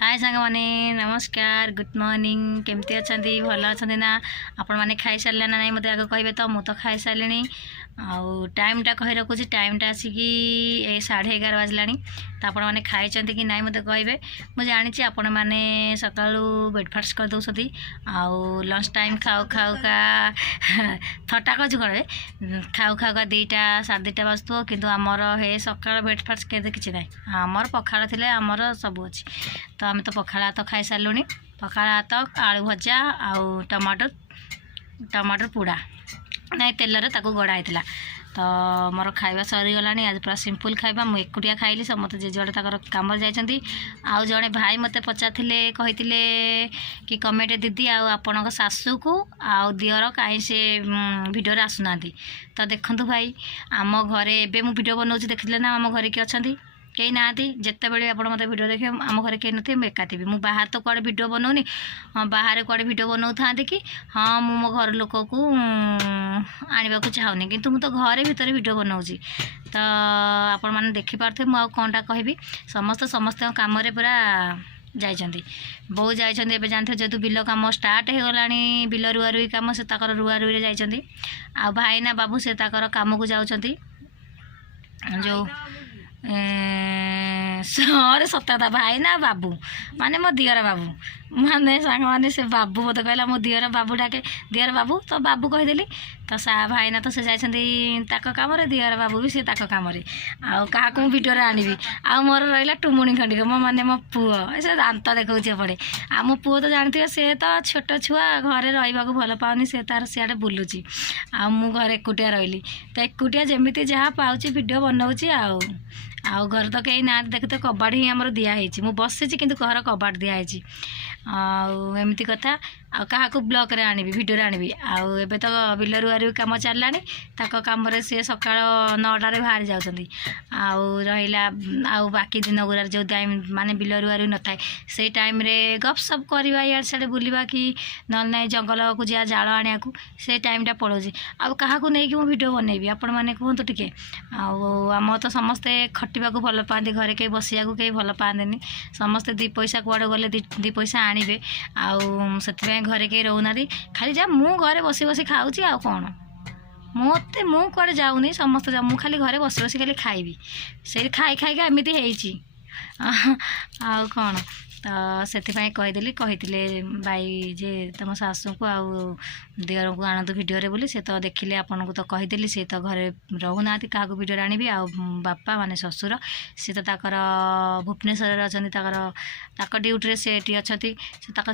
हाय सांग माने नमस्कार गुड मॉर्निंग केमती अच्छा भल अच्छा ना आपण मैंने खाई सारे ना नहीं मत आगे कहे तो मुझे तो खाई सारे आउ टाइमटा कही रखुची टाइमटा आसिकी 11:30 बाजला तो आपण मैंने खाई कि ना मत कहे मुझे जानी आपण मैंने सका ब्रेकफास्ट कर दौरान आउ लंच टाइम खाऊ खाऊ का थटा कछु कहे खाऊ खाऊ का 2टा 2:30 बाजू कि आमर हे सका ब्रेकफास्ट के किसी ना आमर पखाड़ थे आमर सब अच्छी तो आम तो पखाड़ भात खाई सारूँ पखाड़ भात आलू भजा आउ टमाटर टमाटर पोड़ा ना तेल ताकू गड़ाई तो मोर खाଇବା सरीगला आज पूरा सिंपल खाଇବା मुझे एकुटिया खाइली समस्त जे जोड़े कम जाती आउ जड़े भाई मत पचारे कही कि कमेंट दीदी आपण सासू को आउ दियर कहीं से भिडियो आसुना तो देखु भाई आम घरे एवं मुझे भिडियो बनाऊँ देखिले ना आम घरे किए अच्छा कहीं ना जिते बड़े आप मत भिडियो देखिए आम घर कहीं नी मुझे एकाथी मु बाहर तो कड़े भिडियो बनाऊनी हाँ बाहर कड़े भिडियो बनाऊ था कि हाँ मु मो घर लोक को आने को चाहूनी किंतु मु तो घरे भितर भिडियो बनाऊँ तो आपण मैंने देखिपे मुझे कौनटा कहि समस्त समस्त कम पूरा जाइछन्ति बहु जाइछन्ति एबे जानथे जेतु बिल काम स्टार्ट हो गलानी बिल रुआ रुई काम से ताकर रुआ रुई रे जाइछन्ति आ भाई ना बाबू से ताकर काम को जाउछन्ति जो अरे सत्ता भाई ना बाबू माने मो दियर बाबू माने सांग माने से बाबू मत कहला मो दियर बाबू डाके दियर बाबू तो बाबू कहीदेली तो सा भाई ना तो से जाइछन्ति ताक काम रे दियर बाबू भी से ताक काम रे आ का को वीडियो रे आनिबी आ मोर रहिला टुमुनी खंडिक मो माने मो पुओ से दांत देखौचे पड़े आ मो पुओ तो जानथियो से तो छोट छुआ घरे रहिबा को भल पाउनी से तार सियाडे बुलुची आ मु घरे एकुटिया रहिली तो एकुटिया जेमिति जहाँ पाउची वीडियो बनाउची आउ घर तो कहीं ना देख तो कबाड़ ही आमर दिखाई मुझे बसी कि घर कबाड़ दिखाई आमती कथा क्या ब्लॉक रे आनी भिडियो आनी आउ तो बिल रुआ रुई कम चलला कम सी सका 9टार बाहरी जाऊँगी आउ रहा आउ बाकी दिन गुरा जो टाइम माने बिल रुआ रुई न थाए से टाइम रे गपसप करवा इे सियाड़े बुलवा कि ना ना जंगल को जा जाल आने को से टाइमटा पड़ोसी आउ क्या नहीं भिडियो बनैबी आपण मैंने कहतु टे आम तो समस्ते खटिबा को भल पाती घरे कहीं बसिया कहीं भल पाते समस्ते 2 पैसा कुआड़े गले 2 पैसा आनिबे आउ से घरे कहीं रोना खाली जा मु घरे बसी बसी खाऊँ आ कौन मत मु कड़े जाऊनी समस्त जा मु खाली घरे बसी बसी खाली खाइबी से खाई खाई एमती है आ कौन तो से कहीदेली कही भाई जे तुम सासू को आउ दियर को आणतु भिडियो रे बोली से तो देखिले आपन को तो कहीदेली से तो घरे रहूना क्या भिडियो आनिबी आ बापा माने ससुर सी तो ताकर भुवनेश्वर अच्छा ड्यूटी से अच्छी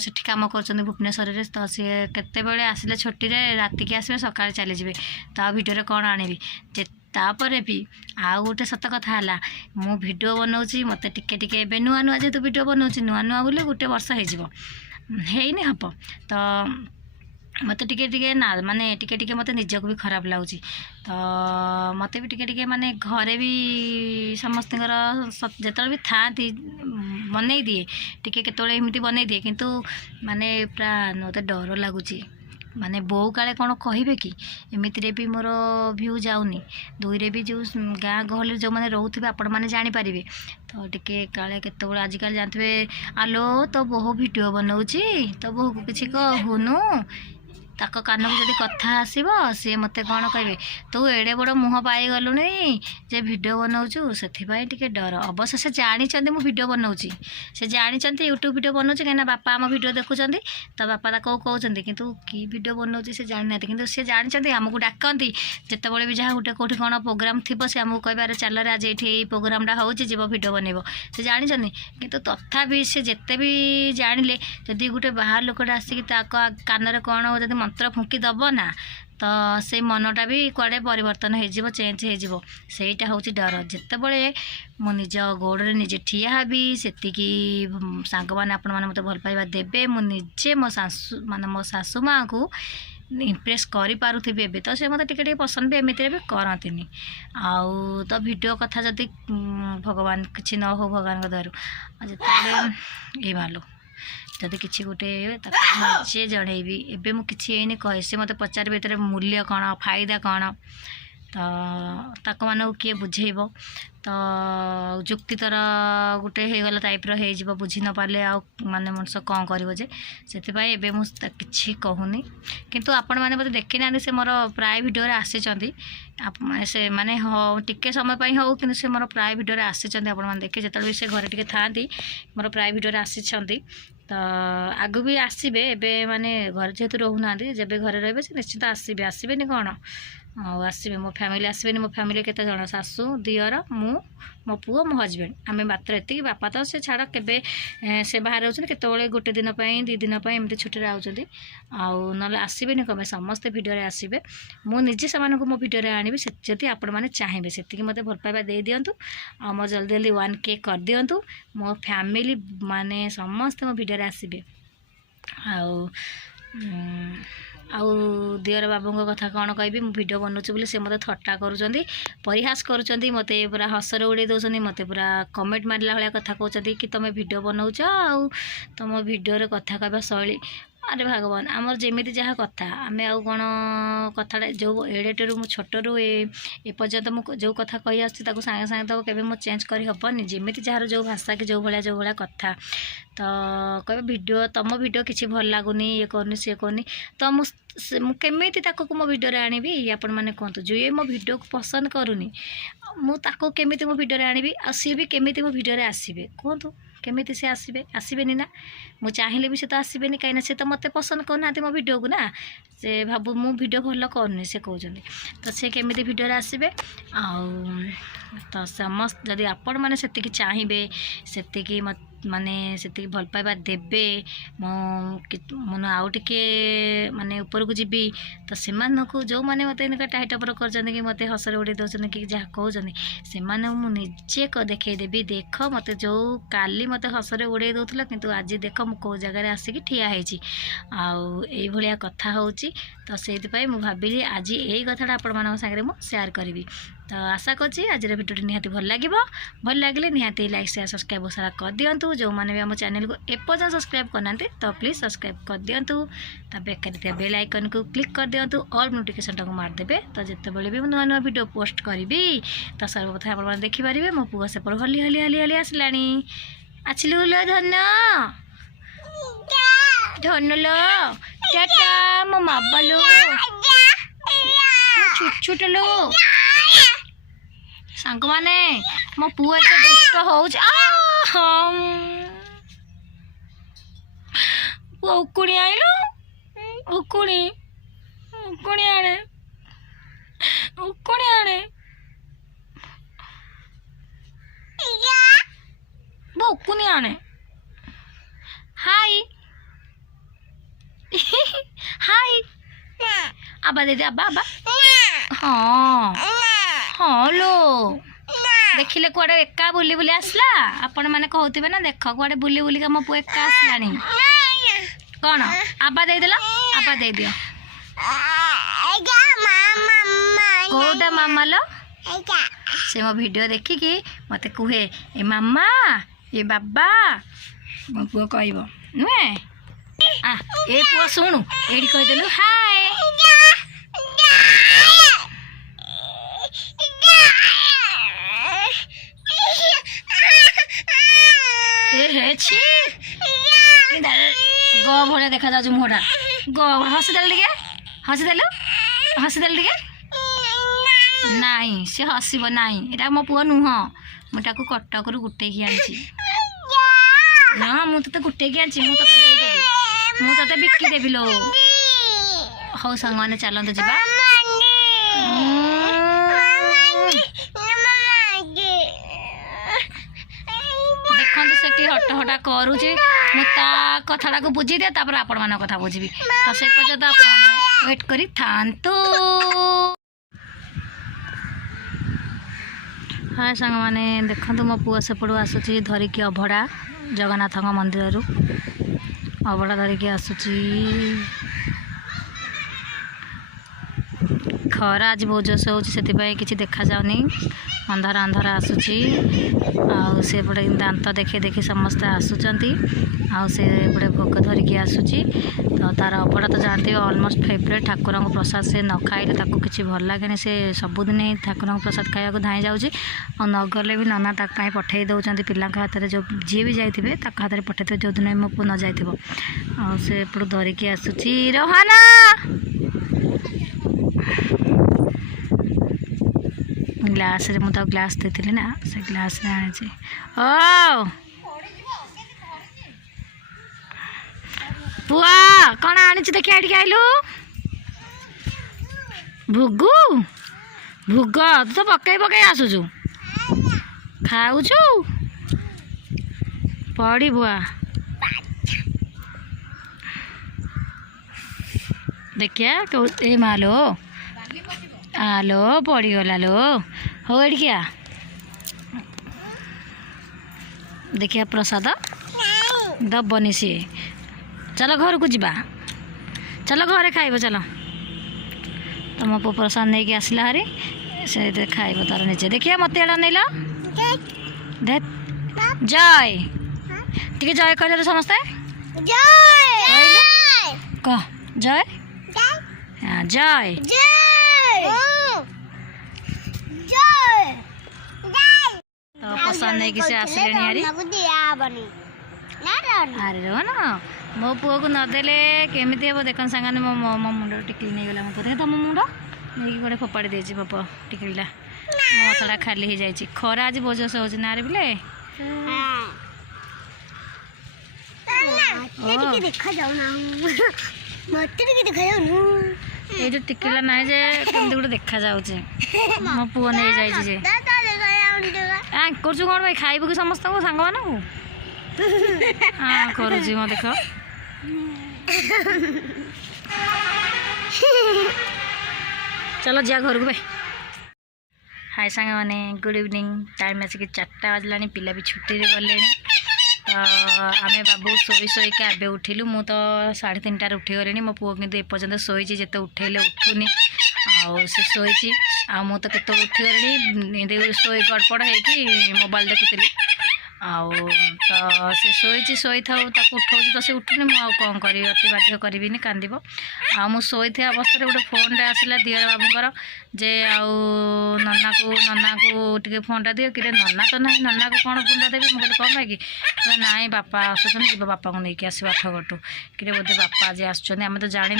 से कम कर भुवनेश्वर तो सी केत आसिले छुट्टी राति की आसवे सका चलीजे तो भिडियो कौन आनिबी तापर भी आउ गोटे सत कथा है मु भिडियो बनाऊँगी मत टे नुआ नुआ जेहतु भिडियो बनाऊँगी नुआ नुआ बोले गोटे वर्ष होनी हम तो मत टे ना माने टे मत निजक भी खराब लगुच तो मत भी टे माने घरे भी समस्त जिते भी था बनई दिए टे केत बनई दिए किंतु माने पूरा मत डर लगुच माने बो काले कौन कहे कि एमती भी मोर भ्यू जाऊनी 2 भी जो गाँ गहली जो मैंने रोथे आपण मैंने जानीपारे तो टे काले केत आजिकल जानते आलो तो बहु भिडियो बनाऊँगी तो बहु को किसी कहूनु ताक कान को जब कथा आसब सी मत कौन कहे तू एड़े बड़ मुह पाई गलुनी जे भिडियो बनाऊँ से टे डर अवश्य से जानते मुझे भिडियो बनाऊँगी से जानते यूट्यूब भिडियो बनाऊँ कहीं बापा आम भिडियो देखुं तो बापा कहते कि कि भिडियो बनाऊँ से जानना कि सी जानते आमको डाकती जिते भी जहाँ गोटे कौटी कौन प्रोग्राम थी से आमको कह चल आज ये प्रोग्रामटा हो भिडियो बनइब से जानते कि तथापि से जिते भी जानिले जदि गोटे बाहर लोकटा आसिक कान कौन जब मंत्र फुंकी दब ना तो से मनटा भी कुआड़े परिवर्तन हो चेंज हो सेटा हूँ डर जिते बड़े मो निज गोड़े निजे ठिया भी से सांग मैंने आपण मैंने मत भल पाइबा देबे मु निजे मो सासू माने मो सासू माँ को इम्प्रेस करी पारुथिबे एबे तो से मत टिके पसंद भी एमती भी करती आउ तो वीडियो कथा जदि भगवान किसी न हो भगवान द्वारा जिते ये मालो जदि किसी गोटे निजे जनइबी एबे मु किसी कहे सी मत पचार भीतर मूल्य कौन फायदा कौन तो ताको मानू किए बुझेब तो जुक्ति तर गोटे होगला टाइप हो बुझी न पारे आ माने मनुष्य कौन कर से किसी कहूनी किंतु आपण मैंने बोलते देखी ना से मोर प्राय भिडियो आसी से माने टिके समय पर हो कि से मोर प्राय भिडियो आसी देखे जो से घरे टे था मोर प्राय भिडियो आसी तो आगु भी आसबे एबे माने घर जेहेतु रोना जब घर रे से निश्चित आसबे आसबेनि कौन आसबे मो फैमिली आसबेनि मो फैमिली केते जण सासू दियर मु मो पुओ मो हजबैंड आम मात्र एति बापा तो से छाड़ के से बाहर रोचे केतले गोटे दिन 2 दिन एमती छुट्टी आउଛନ୍ତି आउ ना आसबेनि कमे समस्ते भिडियो आसबे मु निजे से मो भिडियो आनी से जदि आपण मैंने चाहिए से मत भल पाइबा दे दिंतु आ मो जल्दी जल्दी 1K कर दिंतु मो फैमिली माने समस्ते मो भिडियो आसबे आउ दियर बाबू कथा कौन कहि भिडियो बनाऊँ बोली से मत थट्टा करुँच परिहास करुँच मत पूरा हसर उड़े दौरान मत पूरा कमेंट मारला भाया कथा कहते कि तुम भिडियो बनाऊच आउ तुम भिडियो कथा कहवा शैली अरे भगवान आमर जमी जहाँ कथा आम आउ कौन कथा जो एडेटू मु छोटू एपर्यंत मुझे जो कथा कही आसूँ सागे सागे तो केवे मो चेंज कर हेनी जमी जार जो भाषा कि जो भाया कथा तो कह भिडियो तुम भिडियो किसी भल लगुनि ये करनी सी करनी तो मुझे मो भिडियो आनी आपण मैंने कहतु जो ये मो भिडियो को पसंद करूनी मुझे मो भिडियो आनी आ सी भी केमी मो भिडियो आसबे कहतु केमी सी आसबेनि ना मु चाहिए भी से तो आसबेनि कहीं से तो मत पसंद करना मो भिडियो को ना से भाबू मु भिडियो भल करनी से कहते तो से केमी भिडियो आसबे तो समस्त जदि आपण मैंने से चाहिए से माने से भल पाइबा देबे मन आउ टिके माने ऊपर को जीवी तो से जो मैंने मत टाइट अपर कर मत हसर उड़े दौरान कि जहाँ कहते से निजे देखई देवी देख मत जो काली मत हसर उड़े दूसरा किंतु आज देख मु कौ जगह आसिक ठिया आई भाया कथा हो तो से भाविली आज यही कथाटा आपण मान सागर मुझे सेयार करी तो आशा करছি आज भिडियो निहाती भल लगे निहाती लाइक शेयर सब्सक्राइब सारा कर दिंतु जो मैंने भी आम चैनल को एपर्तन सब्सक्राइब करना तो प्लीज सब्सक्राइब कर दिंतु बेकार बेल आइकन को क्लिक कर दिंतु ऑल नोटिफिकेशन टाक मारदेवे तो जितेबाला भी नुआ नुआ भिडियो पोस्ट करी तो सर्वप्रथम आप देखिपारे मो पुआ से हली हली हली हली आसला आसलु धन्य धनुलो टाटा मो माबालु छुट छुट लो सांग माने मो पुआ एत दुष्ट हो उकुणी आइलो उकुणी उकुणी आने उकुणी आने वो उकुणी आने हाय हाय आबा दे दे आबा आबा हाँ हाँ लो देखिले कुआड़े एका बुली बुली आसला आपण मैंने कहते ना देख कुआड़े बुली बुलिका मो पुआ एका आसलानी कौन आबा दे देला आबा दे दियो कोटा मामा लो से मो वीडियो देखिकी मते कुहे ए मामा ए बाबा मो पुआ कहब नुहे आ ए पुआ शुणु एडी कहीदेलु हाय ग भाया देखा जाऊ मुहटा ग हसीदेल टे हसीदेलु हसीदेल टे नाई सी हसब नाई एटा मो पुआ नुह मुझे कटक रु गुटेकी आनी ना मुझे गुटेकी आनी मुझे बिकिदेवी लो हौ सांग मैंने चलते जा देखते से कि हट हटा करुचे कथाटा को बुझी दिए आपण मान कथा बुझी तो से पर्यंत आप वेट करी थांतु। हाँ सांग मैंने देखते मो पुआ सेपटू आसूची धरिकी अभड़ा जगन्नाथ मंदिर अभड़ा धरिकी आसूची खरा आज बहुत जोश हो किसी देखा जाऊनी अंधार अंधार आसूची आउपटे दांत देखी देखी समस्ते आसुचंती आउपटे भोग धरिकी आसूची तो तार अबड़ा तो जानते ऑलमोस्ट फेवरेट ठाकुर को प्रसाद से न खाइले ताको किसी भल लगे से सबुदिन ठाकुर को प्रसाद खाया धाई जाऊँगी और नगले भी नना ताकि पठे दौरान पिला हाथ में जो जी भी जाइए हाथ में पठे जो दिन मो पु न जाइए से धरिकी आसूची रोहाना ग्लास रे मुझे ग्लास देती ना से ग्लास रे आनी ओ पुआ कौन आनी देखी आड़ आइलु भुगु भुग तू तो पकई पकई आसुचु खाऊचु पड़ी बुआ देखिया ए मालो आलो पड़गला लो हो एड़िया देखिया प्रसाद दबनी सी चलो घर को जीवा चलो घरे खाइब चलो तुम पु प्रसाद नहीं कि आसला हरी से खाइब तार निचे देखिए मत एड़ा नहीं लो दे जय टी जय कह समस्ते कह जय जय तो प्रसाद नहीं कि से आसले हरी अरे रो ना मो पुआ को नदेले केमी हे देखन सांगाने मो मो मुंड टिकली नहीं गला मो तुम मुंड नहीं गोटे फोपाड़ी देछि बाप टिकलीला मो थोड़ा खाली हो जाइए खरा आज बोझस हो ना बिले ये जो टिकला ना जे केमती गोटे देखा जाउछे मो पुआ नहीं जाइए जे कर कौन भाई खाइबू कि समस्त को सांग मान को हाँ करुची मो देख चलो जा घर को भाई हाय सांग मैंने गुड इवनिंग टाइम आसिक 4टा बजला पिला भी छुट्टी गले तो आम बाबू शोई शोईका ए उठिलु मु तो 3:30 उठी गली मो पुओ कि एपर्तंत शोची जिते उठेले उठुनी से शोची मु तो केत उठी गली शोई गड़पड़ हो मोबाइल देखुली तो से शोची शोई था उठाऊँ तो से उठुनी मुझे कौन करी अति बाध्य करी कांद मु शोई अवस्था गोटे फोन आसला दियर बाबूर जे नना को टे फोन टा दियो कि नना तो ना नना को कौन फोन देवी मुझे कौन पाई ना बापा आसुन जी बापा को लेकिन आस आठगढ़ कि बोधे बापा आज आम तो जान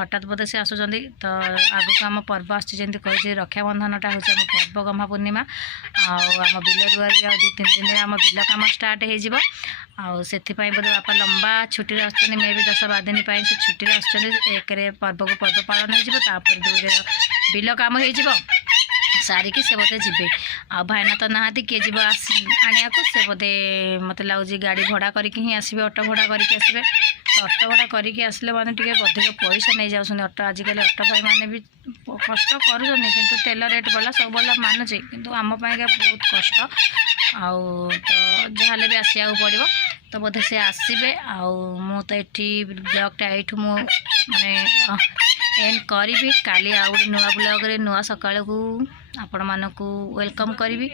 हठात बोधे से आसुँच तो आगक आम पर्व आसमें कही रक्षाबंधनटा हूँ आम पर्व गम्हा पूर्णिमा आम बिल रुआरी आ 2-3 दिन आम बिल कम स्टार्ट हो से बोधे बापा लंबा छुट्टी आसुँच मे भी 10-12 दिन से छुट्टी आसुँच 1 पर्व को पर्व पालन हो 2 बिल कम हो सारिकी से बोधे जी आ भाईना तो नहाती किए जी आनिया को से बोधे मत लगुच गाड़ी भड़ा करके आसबे ऑटो भड़ा करके आसबे तो ऑटो भड़ा करके आसले मैंने टे अधिक पैसा नहीं जाऊँ ऑटो आजिकल ऑटो भाई मैंने भी कष्ट कर तेल रेट बढ़ला सब बढ़ला मानुचे कि आम बहुत कष्ट आउ तो जहाँ भी आसिया पड़ो तो बोधे से आसबे मु तो ये ब्लॉगटा ये माने एंड करी काली आ गए नुआ ब्लॉग रे नुआ सकाळ को आपण मानक वेलकम करी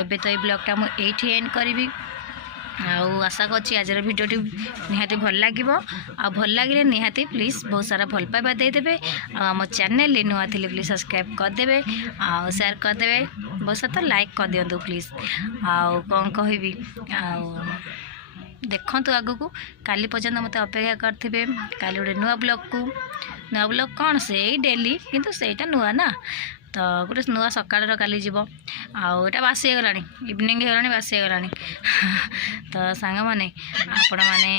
एबे तो ये ब्लॉगटा मुझे एंड करी आशा करछि आज भिडियोटी निहाती भल लगे आ भल लगे निहाती प्लीज बहुत सारा भल पाइबा देदेवे आम चैनल नुआ थी प्लीज सब्सक्राइब करदे आ शेयर करदे बहुत सारा लाइक कर दिंतु प्लीज आउ कौन कहबी देखु आग को काली पर्यटन मत अपेक्षा करेंगे काली गोटे नुआ ब्लॉग कौन से डेली किंतु सेटा नुआ ना तो गोटे नुआ सकाळ काली जीव आटा बासी हो गला इवनिंग हो गला बासी हो गला तो सांग मैंने आपण मैंने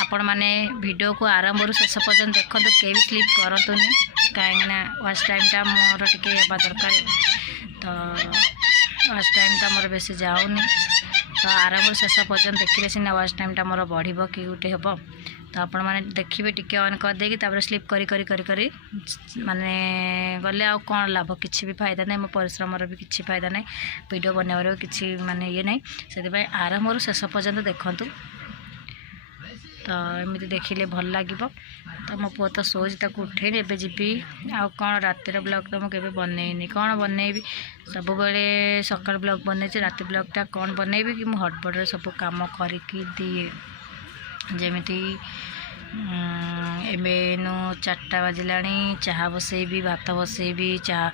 आपण मैंने वीडियो को आरंभ रू शेष पर्यटन देखो के भी स्लीप करतुनि कहीं वाच टाइमटा मोर टे दरकार तो वाच टाइमटा मोर बेसी जाऊनी तो आरंभ शेष पर्यटन देखिले सीना वाच टाइमटा मोर बढ़ कि गोटे हम तो आपण मैंने देखिए टिके ऑन कर देकी स्लीप करी करी करी करी माने गले आ कौन लाभ किसी भी फायदा नहीं मो परिश्रम भी किसी फायदा नहीं वीडियो बनवार किसी माने ये नहीं से आरंभ शेष पर्यटन देखंतु तो एमती देखिले भल लगे। तो मो पुआ तो शोज ताको उठेनी एबे जीबी आउ कौन रातिर ब्लॉग तो मुझे बनईनी कौन बनईबी सब बेले सकाल ब्लॉग बनई राति ब्लॉगटा कौन बनईबी कि मुझे हटपटे सब कम करके दिए जमीती एबेनु 4टा बाजिलानी चाहा बसैबी भात बसैबी चाहा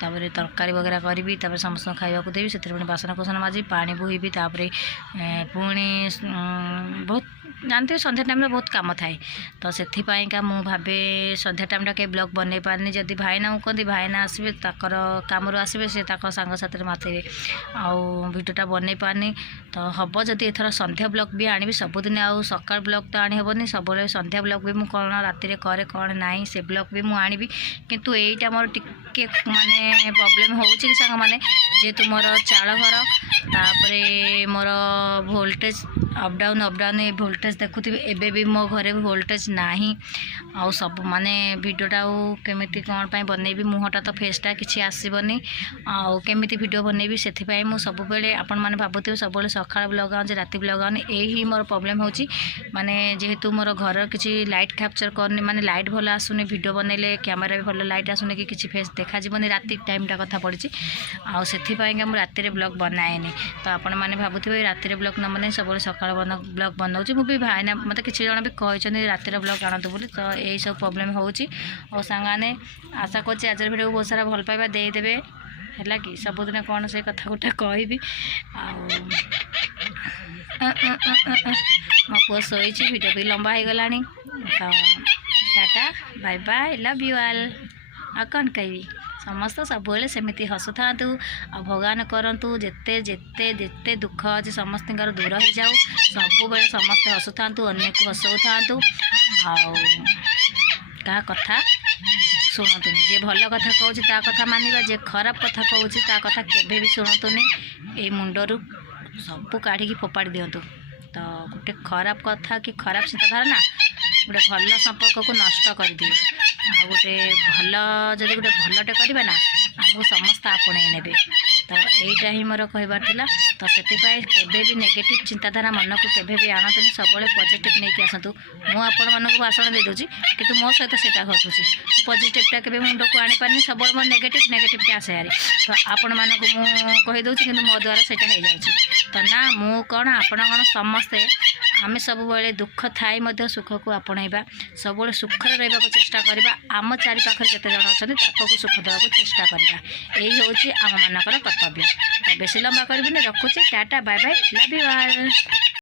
तापर तरकारी वगैरह करी समस्त खावा देवी से बासन कुसन माजी पानी बोहीबी पुणी बहुत जानते संध्या टाइम बहुत कम थाए तो से मु भावे संध्या टाइम कहीं ब्लॉग बनई पारनी जदि भाईना कहती भाईना आसबे ताकर काम आसबे से सांग साथी माते आउ भिडियोटा बनई पारनी तो हम जदि एथर संध्या ब्लॉग भी आनी सबुदिन आउ सकाळ ब्लॉग तो आनी हेबनी सब संध्या ब्लॉग भी मुझे कौन राति करे कौन नाई से ब्लॉग भी मुझे आनी किंतु एटा मोर टिके माने प्रॉब्लम होउछि सांग माने जेतु मोर चाल घर तापरे मोर वोल्टेज अप डाउन ये वोल्टेज देखुथिबे एबे भी मो घरे वोल्टेज नाही आउ सब माने वीडियोटा केमिति कौन पाई बनैबी मुहटा तो फेसटा किछि आसीबनी आउ केमिति वीडियो बनैबी सेथि पाई मु सब बेले आपण माने भाबुथिबे सब बेले सकाळ ब्लॉग आउ राति ब्लॉग आउ एही मोर प्रॉब्लम होउछि माने जेहेतु मोर घर किछि लाइट कैप्चर करनी माने लाइट भल आसुनी वीडियो बनैले कैमरा भी भल लाइट आसुनी कि किछि फेस देखा जीवनी राति टाइमटा कथा पड़िछि आउ सेथि पाई मु राति ब्लॉग बनाएनी तो आपण माने भाबुथिबे राति ब्लॉग न माने सब बेले सकाळ ब्लॉग बनाउछि मु भी भाईना मते किछि जण भी कहछन राति ब्लॉग आनतु बोली तो यही सब प्रॉब्लम होउछि और सांगाने आशा करछि आज वीडियो बहुत सारा भल पाइबा दे देबे हैला कि सबुदिन कौन से कथा गोटा कहबी मो पुआ शोई वीडियो भी लंबा हो गलानी तो tata bye bye love you all आ कौन कहबी समस्त सब सेमती हसु था भगवान करंतु जेते जेते जेते दुख अच्छे समस्त दूर हो जाऊ सब बेले समस्ते हसु था अन्य को हसऊ था क्या कथा शुणुनि जे भल कथा कहूँ कथा मानिबा जे खराब कथा कहूँ कथा केभे भी शुणुनि ये मुंडरू सब काढ़ी फोपाड़ी दिंतु तो गोटे खराब कथा कि खराब चिंताधारा ना गोटे भल संपर्क को नष्ट कर दिए आ गोटे भल जदि गोटे भलटे करवा ना आमको समस्त आपणे ने तो यहीटा ही मोर कहबार थिला तो सेतिपाई केबे भी नेगेटिव चिंताधारा मन को केबे भी आनतुनी सब पॉजिटिव नहीं कि आसतु मु आपण मानक भाषण दे दूची किंतु मो सहित सेटा घटुची पॉजिटिवटा केबे मुंड को आनी पारनी सब मोर नेगेटिव आसे हारी तो आपण मानक मु कहि दउची किंतु मो द्वारा सेटा हो जाउची तो ना मु कौन आपण कौन समस्ते आम सब बेले दुख थाई मध्य सुख को आपणेबा सब सुखर रहा चेष्टा करवा आम चारि पाखर जिते जन अच्छा सुख देवा चेष्टा करवा यही हूँ आम मानकर कर्तव्य। बेसी लंबा करबी रखुचे tata bye bye love you all.